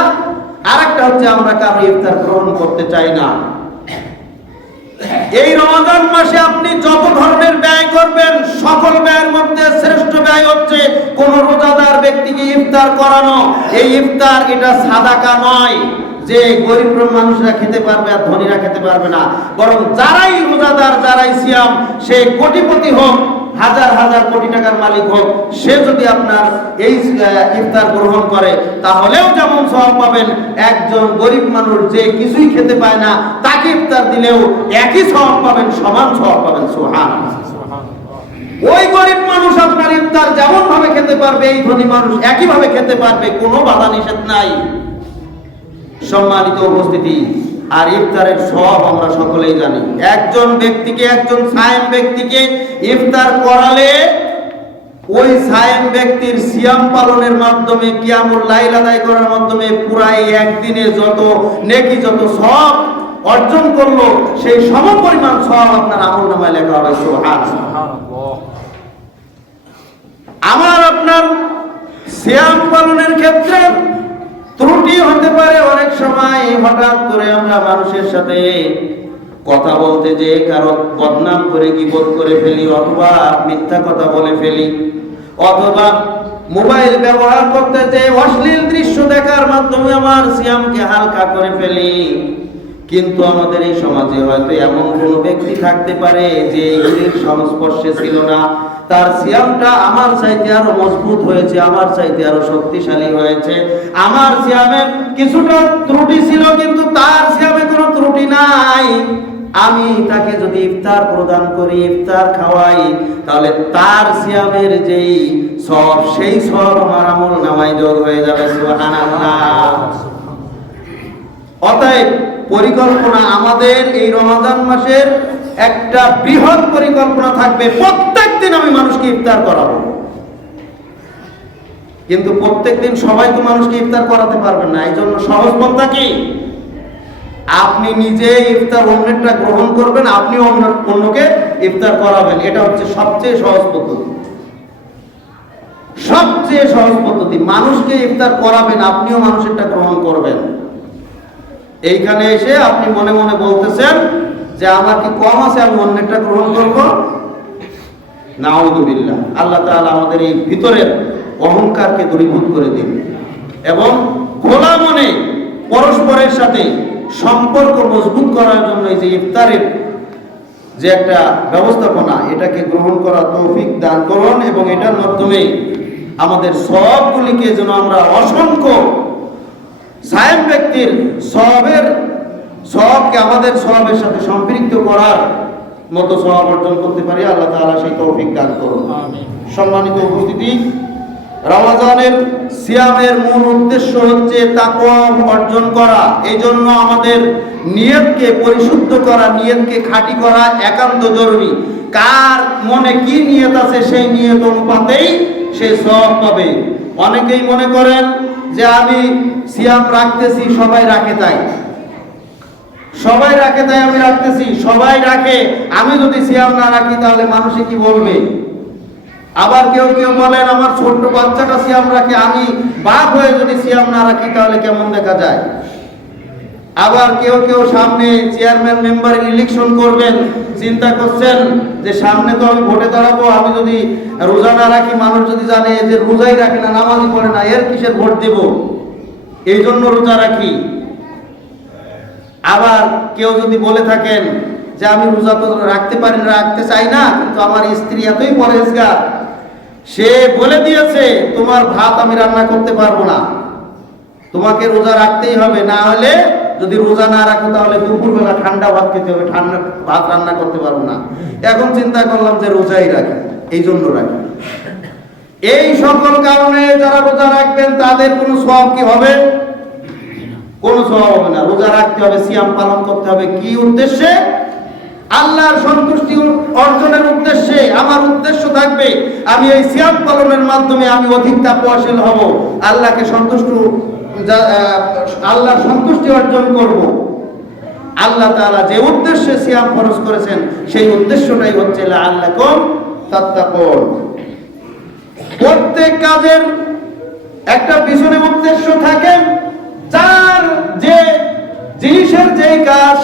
আরেকটা হচ্ছে আমরা কারো ইফতার গ্রহণ করতে চাই না। এই রমজান মাসে আপনি যত ধরনের ব্যয় করবেন সকল ব্যয়ের মধ্যে শ্রেষ্ঠ ব্যয় হচ্ছে কোন রোজাদার ব্যক্তিকে ইফতার করানো। এই ইফতার এটা সাদাকা নয় যে গরিব মানুষরা খেতে পারবে আর ধনীরা খেতে পারবে না, বরং যারাই রোজাদার, যারাই সিয়াম, সে কোটিপতি হোক, হাজার হাজার কোটি টাকার মালিক হোক, সে যদি আপনার এই ইফতার গ্রহণ করে তাহলেও যেমন সওয়াব পাবেন, একজন গরিব মানুষ যে কিছুই খেতে পায় না তাকে ইফতার দিলেও একই সওয়াব পাবেন, সমান সওয়াব পাবেন। সুবহানাল্লাহ। ওই গরিব মানুষ আপনার ইফতার যেমন ভাবে খেতে পারবে, এই ধনী মানুষ একই ভাবে খেতে পারবে, কোনো বাধা নিষেধ নাই। সম্মানিত উপস্থিতি, আর ইফতারের সব আমরা সকলেই জানি। একজন ব্যক্তিকে, একজন সায়েম ব্যক্তিকে ইফতার করালে ওই সায়েম ব্যক্তির সিয়াম পালনের মাধ্যমে, কিয়ামুল লাইল আদায় করার মাধ্যমে পুরাই একদিনে যত নেকি, যত সওয়াব অর্জন করলো সেই সমপরিমাণ সওয়াব আপনার আমলনামায় লেখা হবে। সুবহানাল্লাহ। আমার আপনার সিয়াম পালনের ক্ষেত্রে ত্রুটি হতে পারে। অনেক সময় হঠাৎ করে আমরা মানুষের সাথে কথা বলতে যে কারো বদনাম করে, গীবত করে ফেলি, অথবা মিথ্যা কথা বলে ফেলি, অথবা মোবাইল ব্যবহার করতে যে অশ্লীল দৃশ্য দেখার মাধ্যমে আমার সিয়ামকে হালকা করে ফেলি। কিন্তু আমাদের এই সমাজে হয়তো এমন কোন ব্যক্তি থাকতে পারে যে এগুলির সংস্পর্শে ছিল না, তার সিয়ামটা আমার চাইতে আরো মজবুত হয়েছে, আমার চাইতে আরো শক্তিশালী হয়েছে। আমার সিয়ামে কিছুটা ত্রুটি ছিল কিন্তু তার সিয়ামে কোনো ত্রুটি নাই। আমি তাকে যদি ইফতার প্রদান করি, ইফতার খাওয়াই, তাহলে তার সিয়ামের যেই সওয়াব, সেই সওয়াব আমার আমলনামায় যোগ হয়ে যাবে। সুবহানাল্লাহ। অতএব পরিকল্পনা, আমাদের এই রমজান মাসের একটা বৃহৎ পরিকল্পনা থাকবে, প্রত্যেকদিন আমি মানুষকে ইফতার করাবো। কিন্তু প্রত্যেকদিন সবাই তো মানুষকে ইফতার করাতে পারবেন না। এই জন্য সহজ পন্থা কি? আপনি নিজে ইফতার অন্যেরটা গ্রহণ করবেন, আপনি অন্যকে ইফতার করাবেন। এটা হচ্ছে সবচেয়ে সহজ পদ্ধতি। সবচেয়ে সহজ পদ্ধতি, মানুষকে ইফতার করাবেন, আপনিও মানুষেরটা গ্রহণ করবেন। এইখানে এসে আপনি মনে মনে বলতেছেন যে আমার কি কম আছে, আমি অন্যেরটা গ্রহণ করব। নাউযুবিল্লাহ। আল্লাহ তাআলা আমাদের এই ভিতরের অহংকারকে দূরীভূত করে দিন এবং খোলা মনে পরস্পরের সাথে সম্পর্ক মজবুত করার জন্য এই যে ইফতারের যে একটা ব্যবস্থাপনা, এটাকে গ্রহণ করা তৌফিক দান করুন, এবং এটার মাধ্যমে আমাদের সবগুলিকে যেন আমরা অসংখ্য সায়েম ব্যক্তির সওয়াবকে আমাদের সওয়াবের সাথে সম্পৃক্ত করার মতো সওয়াব অর্জন করতে পারি। আল্লাহ তাআলা সেই তৌফিক দান করুন। আমিন। সম্মানিত উপস্থিতি, রমজানের সিয়ামের মূল উদ্দেশ্য হচ্ছে তাকওয়া অর্জন করা। এই জন্য আমাদের নিয়তকে পরিশুদ্ধ করা, নিয়তকে খাঁটি করা একান্ত জরুরি। কার মনে কি নিয়ত আছে সেই নিয়ত অনুপাতেই সে সওয়াব পাবে। অনেকেই মনে করেন যে আমি সিয়াম রাখতেছি, সবাই রাখে তাই, সবাই রাখে তাই আমি রাখতেছি, সবাই রাখে, আমি যদি সিয়াম না রাখি তাহলে মানুষে কি বলবে। আবার কেউ কেউ বলেন আমার ছোট্ট বাচ্চাটা সিয়াম রাখে, আমি বাপ হয়ে যদি সিয়াম না রাখি তাহলে কেমন দেখা যায়। আবার কেউ কেউ সামনে চেয়ারম্যান মেম্বারের ইলেকশন করবেন, চিন্তা করছেন যে সামনে তো আমি ভোটে দাঁড়াবো, আমি যদি রোজা না রাখি, মানুষ যদি জানে যে রোজাই রাখে না, নামাজই পড়ে না, এর কিসের ভোট দেব, এই জন্য রোজা রাখি। আবার কেউ যদি বলে থাকেন যে আমি রোজা তো রাখতে পারি না, রাখতে চাই না, কিন্তু আমার স্ত্রী এতই পরহেজগার, সে বলে দিয়েছে তোমার ভাত আমি রান্না করতে পারবো না, তোমাকে রোজা রাখতেই হবে, না হলে যদি রোজা না রাখো তাহলে দুপুরবেলা ঠান্ডা ভাত খেতে হবে, ঠান্ডা ভাত রান্না করতে পারবো না। এখন চিন্তা করলাম যে রোজাই রাখি, এই জন্য রাখি। এই সকল কারণে যারা রোজা রাখবেন তাদের কোনো সওয়াব কি হবে? কোনো সওয়াব হবে না। রোজা রাখতে হবে, সিয়াম পালন করতে হবে, কি উদ্দেশ্যে? আল্লাহর সন্তুষ্টি অর্জনের উদ্দেশ্যে। আমার উদ্দেশ্য থাকবে আমি এই সিয়াম পালনের মাধ্যমে আমি অধিক তাকওয়াশীল হব, আল্লাহর সন্তুষ্টি অর্জন করব। আল্লাহ তাআলা যে উদ্দেশ্যে সিয়াম ফরজ করেছেন সেই উদ্দেশ্যটাই হচ্ছে লাআল্লাকুম তাত্তাকুন। প্রত্যেক কাজের একটা পিছনে উদ্দেশ্য থাকে, যার যে জিনিসের যেই কাজ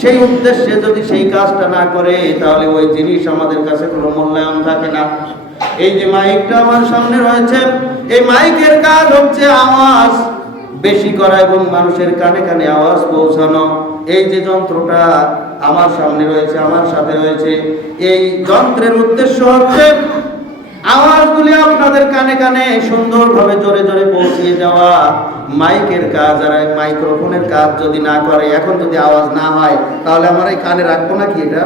সেই উদ্দেশ্যে যদি সেই কাজটা না করে তাহলে ওই জিনিস আমাদের কাছে কোনো মূল্যায়ন থাকে না। এই যে মাইকটা আমার সামনে রয়েছে, এই মাইকের কাজ হচ্ছে আওয়াজ বেশি করা এবং মানুষের কানে কানে আওয়াজ পৌঁছানো। এই যে যন্ত্রটা আমার সামনে রয়েছে, আমার সাথে রয়েছে, এই যন্ত্রের উদ্দেশ্য হচ্ছে আওয়াজগুলি আপনাদের কানে কানে সুন্দরভাবে জোরে জোরে পৌঁছিয়ে দেওয়া। মাইকের কাজ আর মাইক্রোফোনের কাজ যদি না করে, এখন যদি আওয়াজ না হয় তাহলে আমার এই কানে রাখবো নাকি? এটা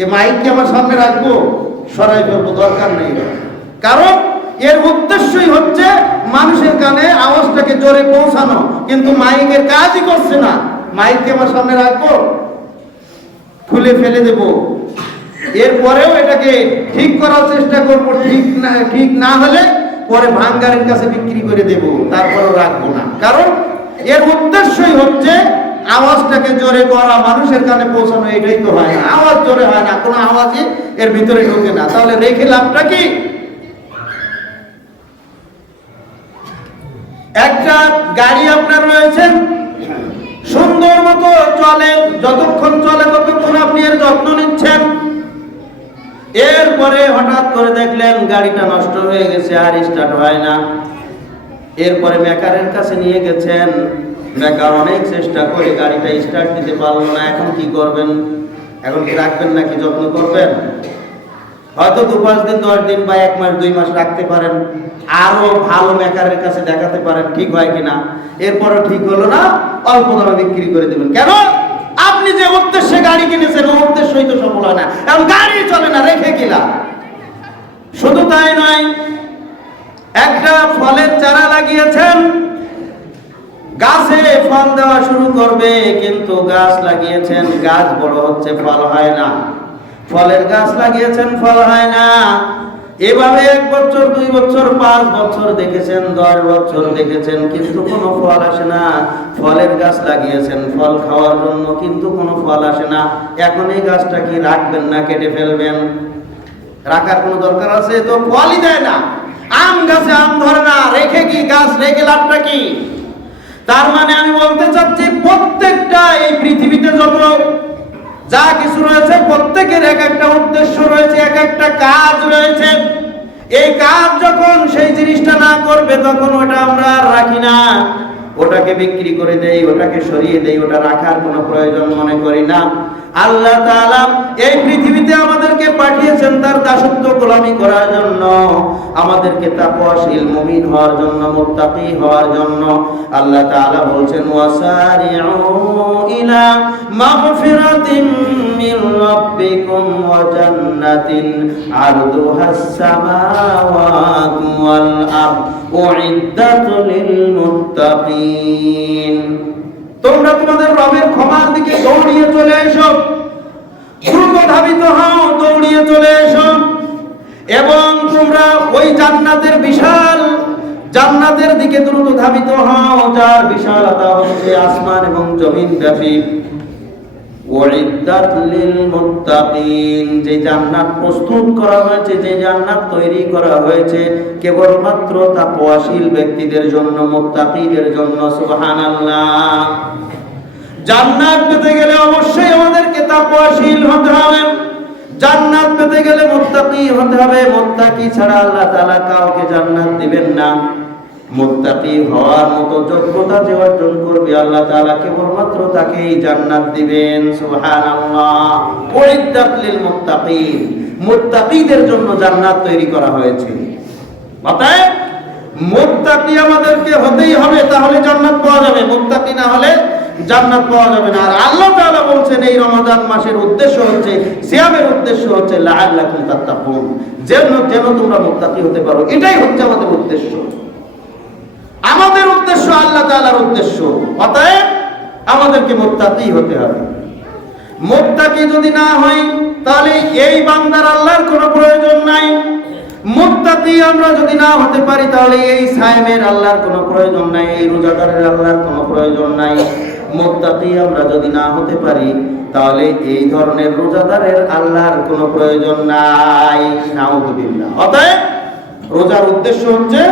এই মাইক কি আমার সামনে রাখবো? সরাই ফেলবো, দরকার নেই। কারণ এর উদ্দেশ্যই হচ্ছে মানুষের কানে আওয়াজটাকে জোরে পৌঁছানো, কিন্তু মাইকের কাজই করছে না। মাইককে আমার সামনে রাখবো, খুলে ফেলে দেব, এরপরেও এটাকে ঠিক করার চেষ্টা করবো, ঠিক না হলে পরে ভাঙ্গারের কাছে বিক্রি করে দেব, তারপরেও রাখবো না। কারণ এর উদ্দেশ্যই হচ্ছে আওয়াজটাকে জোরে করা, মানুষের কানে পৌঁছানো। এটাই তো হয় না, আওয়াজ জোরে হয় না, কোনো আওয়াজই এর ভিতরে ঢোকে না, তাহলে রেখে লাভটা কি? একটা গাড়ি আপনার রয়েছে, সুন্দর মতো চলে, যতক্ষণ চলে ততক্ষণ আপনি এর যত্ন নিচ্ছেন। এরপরে হঠাৎ করে দেখলেন গাড়িটা নষ্ট হয়ে গেছে, আর স্টার্ট হয় না। এরপরে মেকারের কাছে নিয়ে গেছেন, মেকার অনেক চেষ্টা করে গাড়িটা স্টার্ট দিতে পারলো না। এখন কি করবেন? এখন কি রাখবেন নাকি যত্ন করবেন? হয়তো 2-5 দিন, 10 দিন বা 1 মাস 2 মাস রাখতে পারেন, আরো ভালো মেকারের কাছে দেখাতে পারেন ঠিক হয় কিনা। এরপরও ঠিক হলো না, অল্প দামে বিক্রি করে দেবেন। কেন? আপনি যে উদ্দেশ্যে গাড়ি কিনেছেন ওই উদ্দেশ্যই তো সফল হয় না, এখন গাড়ি চলে না, রেখে কিলা। শুধু তাই নয়, একটা ফলের চারা লাগিয়েছেন, গাছে ফল দেওয়া শুরু করবে, কিন্তু গাছ লাগিয়েছেন, গাছ বড় হচ্ছে, ফল হয় না। ফলের গাছ লাগিয়েছেন, ফল হয় না। এভাবে 1 বছর, 2 বছর, 5 বছর দেখেছেন, 10 বছর দেখেছেন, কিন্তু কোনো ফল আসে না। ফলের গাছ লাগিয়েছেন ফল খাওয়ার জন্য, কিন্তু কোনো ফল আসে না। এখন এই গাছটা কি রাখবেন না কেটে ফেলবেন? রাখার কোনো দরকার আছে? তো ফলই দেয় না। আম গাছে আম ধরে না, রেখে কি গাছ রেখে লাভটা কি? তার মানে আমি বলতে চাচ্ছি, প্রত্যেকটা এই পৃথিবীতে যত যা কিছু রয়েছে প্রত্যেকের এক একটা উদ্দেশ্য রয়েছে, এক একটা কাজ রয়েছে। এই কাজ যখন সেই জিনিসটা না করবে তখন ওটা আমরা আর রাখি না, ওটাকে বিক্রি করে দেই, ওটাকে সরিয়ে দেই, ওটা রাখার কোনো প্রয়োজন মনে করি না। আল্লাহ তাআলা এই পৃথিবীতে আমাদেরকে পাঠিয়েছেন তার দাসত্ব গোলামি করার জন্য, আমাদেরকে তাকওয়াশীল মুমিন হওয়ার জন্য, মুত্তাকি হওয়ার জন্য। আল্লাহ তাআলা বলছেন, ওয়াসারিউ ইলা মাগফিরাতিন মির রাব্বিকুম ওয়া জান্নাতিন আরদুহাস সামাওয়াতু ওয়াল আরদ উইদ্দাত লিল মুত্তাকিন। তোমরা তোমাদের রবের ক্ষমার দিকে দৌড়িয়ে চলে এসো, দ্রুত ধাবিত হও, দৌড়িয়ে চলে এসো, এবং তোমরা ওই জান্নাতের বিশাল জান্নাতের দিকে দ্রুত ধাবিত হও, যার বিশালতা হচ্ছে আসমান এবং জমিন ব্যাপী। উইদ্দাত লিল মুত্তাকিন, যে জান্নাত প্রস্তুত করা হয়েছে, যে জান্নাত তৈরি করা হয়েছে কেবলমাত্র তাকওয়াশীল ব্যক্তিদের জন্য, মুত্তাকিদের জন্য। সুবহানাল্লাহ। জান্নাত পেতে গেলে অবশ্যই আমাদেরকে তাকওয়াশীল হতে হবে। জান্নাত পেতে গেলে মুত্তাকি হতে হবে। মুত্তাকি ছাড়া আল্লাহ তাআলা কাউকে জান্নাত দিবেন না। মুত্তাকি হওয়ার মতো যোগ্যতা যে অর্জন করবে আল্লাহ তাআলা কেবলমাত্র তাকেই জান্নাত দিবেন। সুবহানাল্লাহ। উইদ্দাত লিল মুত্তাকিন, মুত্তাকিদের জন্য জান্নাত তৈরি করা হয়েছে। অতএব মুত্তাকি আমাদেরকে হতেই হবে, তাহলে জান্নাত পাওয়া যাবে। মুত্তাকি না হলে জান্নাত পাওয়া যাবে না। আর আল্লাহ তাআলা বলছেন এই রমাদান মাসের উদ্দেশ্য হচ্ছে, সিয়ামের উদ্দেশ্য হচ্ছে লাআল্লাকুম তাত্তাকুন, যেন তোমরা মুত্তাকি হতে পারো। এটাই হচ্ছে আমাদের উদ্দেশ্য। আমাদের উদ্দেশ্য আল্লাহ তাআলার উদ্দেশ্য। অতএব আমাদেরকে মুত্তাকি হতে হবে। মুত্তাকি যদি না হই তাহলে এই বান্দার আল্লাহর কোনো প্রয়োজন নাই। মুত্তাকি আমরা যদি না হতে পারি তাহলে এই সায়েমের আল্লাহর কোনো প্রয়োজন নাই, এই রোজাদারের আল্লাহর কোনো প্রয়োজন নাই। মুত্তাকি আমরা যদি না হতে পারি তাহলে এই ধরনের রোজাদারের আল্লাহর কোনো প্রয়োজন নাই। নাউযুবিল্লাহ। অতএব রোজার উদ্দেশ্য হচ্ছে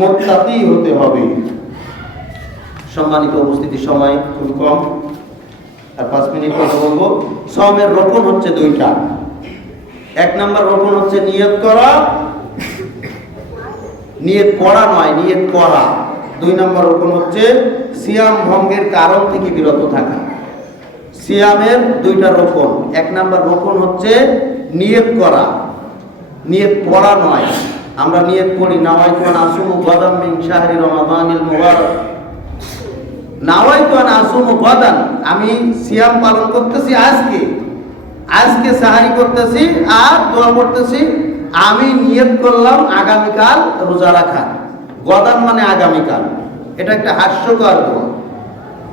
মুত্তাকি হতে হবে। সম্মানিত উপস্থিতি, সময় খুব কম, আর 5 মিনিট কথা বলবো। সাওমের রকম হচ্ছে দুইটা। এক নাম্বার রকম হচ্ছে নিয়ত করা, নিয়ত করা নয়, নিয়ত করা। 2 নাম্বার রকম হচ্ছে সিয়াম ভঙ্গের কারণ থেকে বিরত থাকা। সিয়ামের 2টা রকম। 1 নাম্বার রকম হচ্ছে নিয়ত করা, নিয়ত করা নয়। আমরা নিয়ত করি নাওয়াইতু আন আসুমু গাদান মিন শাহরি রমাদানিল মুবারক। নাওয়াইতু আন আসুমু গাদান, আমি সিয়াম পালন করতেছি আজকে সাহারি করতেছি আর দোয়া করতেছি, আমি নিয়ত করলাম আগামীকাল রোজা রাখা। গদান মানে আগামীকাল। এটা একটা হাস্যকর দোয়া।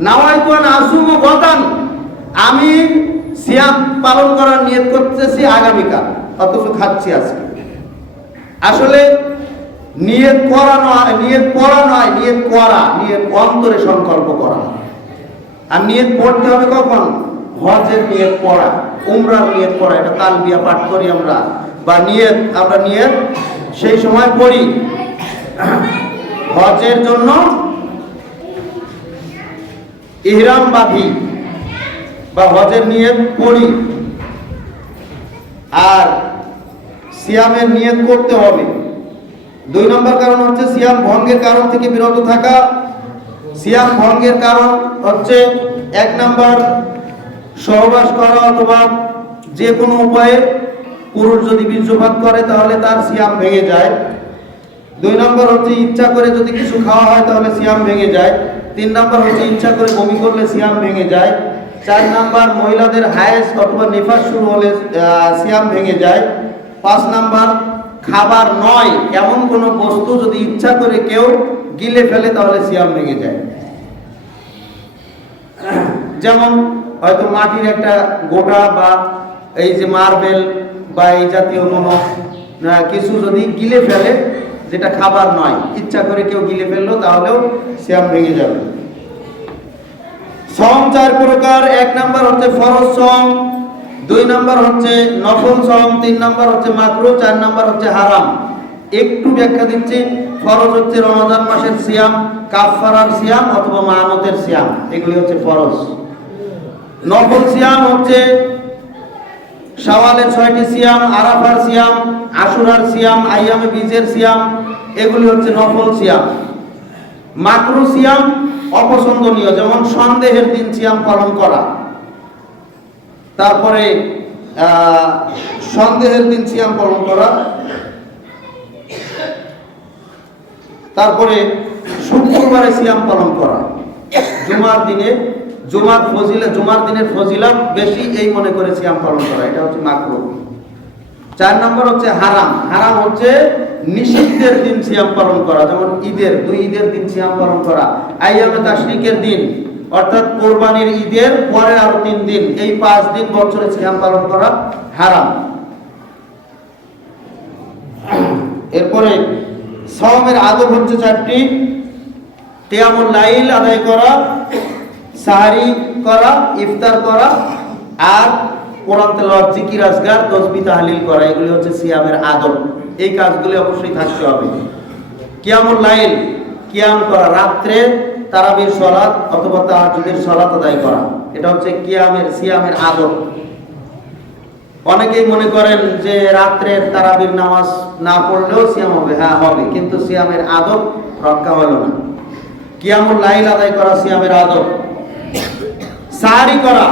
নাওয়াইতু আন আসুমু গদান, আমি সিয়াম পালন করার নিয়ত করতেছি আগামীকাল, অথচ খাচ্ছি আজকে। আসলে নিয়ত করা নয়, নিয়ত পড়া নয়, নিয়ত করা, নিয়ত অন্তরে সংকল্প করা। আর নিয়ত পড়তে হবে কখন? হজের নিয়ত পড়া, উমরার নিয়ত পড়া, এটা তালবিয়া পাঠ করি আমরা, বা নিয়ত আমরা নিয়ত সেই সময় পড়ি। হজের জন্য ইহরাম বাঁধি বা হজের নিয়ত পড়ি। আর সিয়ামের নিয়ত করতে হবে। 2 নম্বর কারণ হচ্ছে সিয়াম ভঙ্গের কারণ থেকে বিরত থাকা। সিয়াম ভঙ্গের কারণ হচ্ছে 1 নাম্বার সহবাস করা অথবা যে কোনো উপায়ে পুরুষ যদি বীর্যপাত করে তাহলে তার সিয়াম ভেঙে যায়। 2 নম্বর হচ্ছে ইচ্ছা করে যদি কিছু খাওয়া হয় তাহলে সিয়াম ভেঙে যায়। 3 নম্বর হচ্ছে ইচ্ছা করে বমি করলে সিয়াম ভেঙে যায়। 4 নম্বর মহিলাদের হায়েজ অথবা নিফাস শুরু হলে সিয়াম ভেঙে যায়। 5 নম্বর খাবার নয় এমন কোনো বস্তু যদি ইচ্ছা করে কেউ গিলে ফেলে তাহলে সিয়াম ভেঙে যায়। যেমন হয়তো মাটির একটা গোটা বা এই যে মার্বেল বা এই জাতীয় কোনো কিছু যদি গিলে ফেলে, যেটা খাবার নয়, ইচ্ছা করে কেউ গিলে ফেললো তাহলেও সিয়াম ভেঙে যাবে। সওম 4 প্রকার। 1 নাম্বার হচ্ছে ফরজ সওম, 2 নাম্বার হচ্ছে নফল সওম, 3 নাম্বার হচ্ছে মাকরুহ, 4 নাম্বার হচ্ছে হারাম। একটু ব্যাখ্যা দিচ্ছি। ফরজ হচ্ছে রমজান মাসের সিয়াম, কাফারার সিয়াম অথবা মানতের সিয়াম, এগুলি হচ্ছে ফরজ। নফল সিয়াম হচ্ছে শাওয়ালের 6টি সিয়াম, আরাফার সিয়াম, আশুরার সিয়াম, আইয়ামে বীজের সিয়াম, এগুলি হচ্ছে নফল সিয়াম। মাকরুহ সিয়াম অপছন্দনীয়, যেমন সন্দেহের দিন সিয়াম পালন করা। তারপরে সন্দেহের দিন সিয়াম পালন করা। তারপরে শুক্রবারে সিয়াম পালন করা। জুমার দিনের ফজিলত বেশি এই মনে করে সিয়াম পালন করা, এটা হচ্ছে মাকরুহ। 4 নম্বর হচ্ছে হারাম। হারাম হচ্ছে নিষিদ্ধের দিন সিয়াম পালন করা, যেমন ঈদের 2 ঈদের দিন সিয়াম পালন করা, আইয়ামে তাশরিকের দিন অর্থাৎ কোরবানির ঈদের পরে আরো 3 দিন, এই 5 দিন বছরে সিয়াম পালন করা হারাম। এরপরে সাওমের আদব হচ্ছে 4টি। কিয়ামুল লাইল আদায় করা, সাহারি করা, ইফতার করা, আর কোরআন তেলাওয়াত, জিকির, আজকার, তাসবিহ, তাহলিল করা, এগুলি হচ্ছে সিয়ামের আদব। এই কাজগুলি অবশ্যই থাকতে হবে। কিয়ামুল লাইল, কিয়াম করা, রাত্রে তারাবির সালাত অথবা তাহাজ্জুদের সালাত আদায় করা, এটা হচ্ছে সিয়ামের আদত। অনেকেই মনে করেন যে রাত্রের তারাবির নামাজ না পড়লেও সিয়াম হবে। হ্যাঁ হবে, কিন্তু সিয়ামের আদত রক্ষা হলো না। কিয়ামুল লাইল আদায় করা সিয়ামের আদত। সাহারি করা,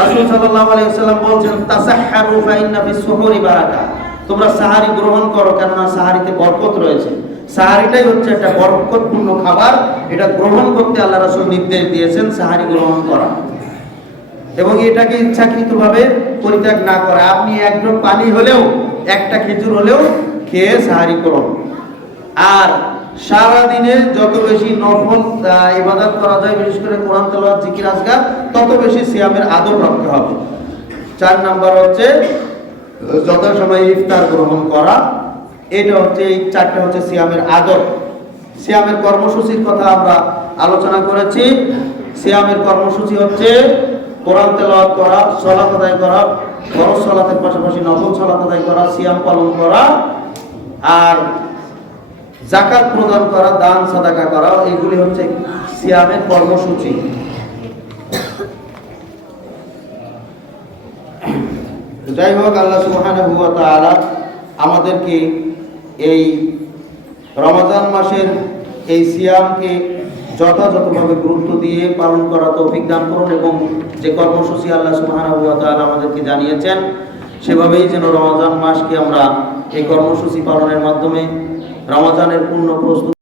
রাসূল সাল্লাল্লাহু আলাইহি ওয়াসাল্লাম বলেছেন তাসাহহারু ফা ইন্না ফিস সুহুরি বারাকা, তোমরা সাহারি গ্রহণ করো, কেননা সাহারিতে বরকত রয়েছে। সাহারিটাই হচ্ছে একটা বরকতপূর্ণ খাবার, এটা গ্রহণ করতে আল্লাহ রাসূল নির্দেশ দিয়েছেন, সাহারি গ্রহণ করা এবং এটাকে ইচ্ছাকৃতভাবে পরিত্যাগ না করা। আপনি এক ড্রপ পানি হলেও, একটা খেজুর হলেও খেয়ে সাহারি করুন। আর সারা দিনে যত বেশি নফল ইবাদত করা যায়, বিশেষ করে কোরআন তেলাওয়াত, জিকির, আজকার, তত বেশি সিয়ামের আদব রাখতে হবে। 4 নাম্বার হচ্ছে যথাসময়ে ইফতার গ্রহণ করা। এটা হচ্ছে, এই 4টা হচ্ছে সিয়ামের আদব। সিয়ামের কর্মসূচির কথা আমরা আলোচনা করেছি। সিয়ামের কর্মসূচি হচ্ছে কোরআন তেলাওয়াত করা, সালাত আদায় করা, ফরজ সালাতের পাশাপাশি নফল সালাত আদায় করা, সিয়াম পালন করা, আর যাকাত প্রদান করা, দান সাদাকা করা। এগুলি হচ্ছে সিয়ামের কর্মসূচি। যাই হোক, আল্লাহ সুবহানাহু ওয়া তাআলা আমাদেরকে এই রমজান মাসের এই সিয়ামকে যথাযথভাবে গুরুত্ব দিয়ে পালন করা তৌফিক দান করুন এবং যে কর্মসূচি আল্লাহ সুবহানাহু ওয়া তাআলা আমাদেরকে জানিয়েছেন সেভাবেই যেন রমজান মাসকে আমরা এই কর্মসূচি পালনের মাধ্যমে রমজানের পূর্ণ প্রস্তুতি